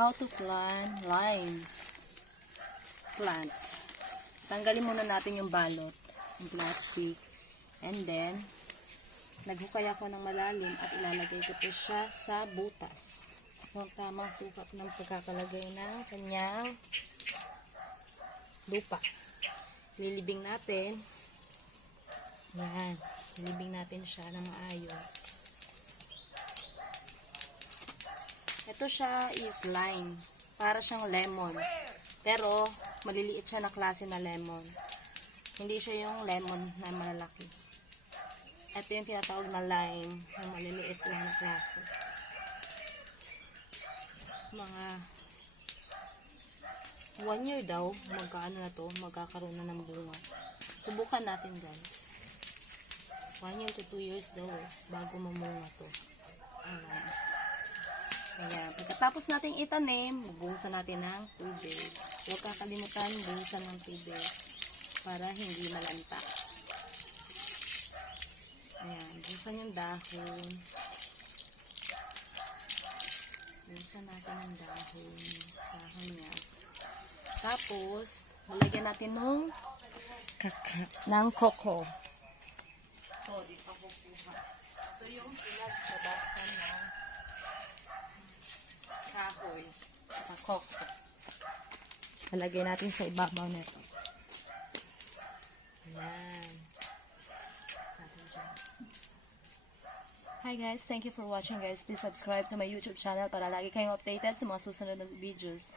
how to plant lime plant. Tanggalin muna natin yung balot, yung plastic. And then, naghukay ako ng malalim at ilalagay ko po siya sa butas. Yung tamang sukat ng pagkakalagay ng kanyang lupa. Lilibing natin. Yan. Lilibing natin siya ng maayos. Ito siya is lime. Para siyang lemon. Pero, maliliit siya na klase na lemon. Hindi siya yung lemon na malalaki. Ito yung tinatawag na lime. Yung maliliit lang na klase. Mga 1 year daw, magkakaroon na ng bunga. Subukan natin guys. 1 year to 2 years daw bago mamunga to. Ayan. Pagkatapos natin itanim, bubuhusan natin ng tubig. Huwag kakalimutan buhusan ng tubig para hindi malanta. Ayan. Buhusan yung dahon. Buhusan natin ang dahon niya. Tapos, lalagyan natin ng coco. So, di pa kukuha. Ito yung pinagsabasan ng kahoy. Coco. Lalagyan natin sa ibabaw nito. Ayan. Hi guys, thank you for watching guys. Please subscribe to my YouTube channel para lagi kayong updated sa mga susunod na videos.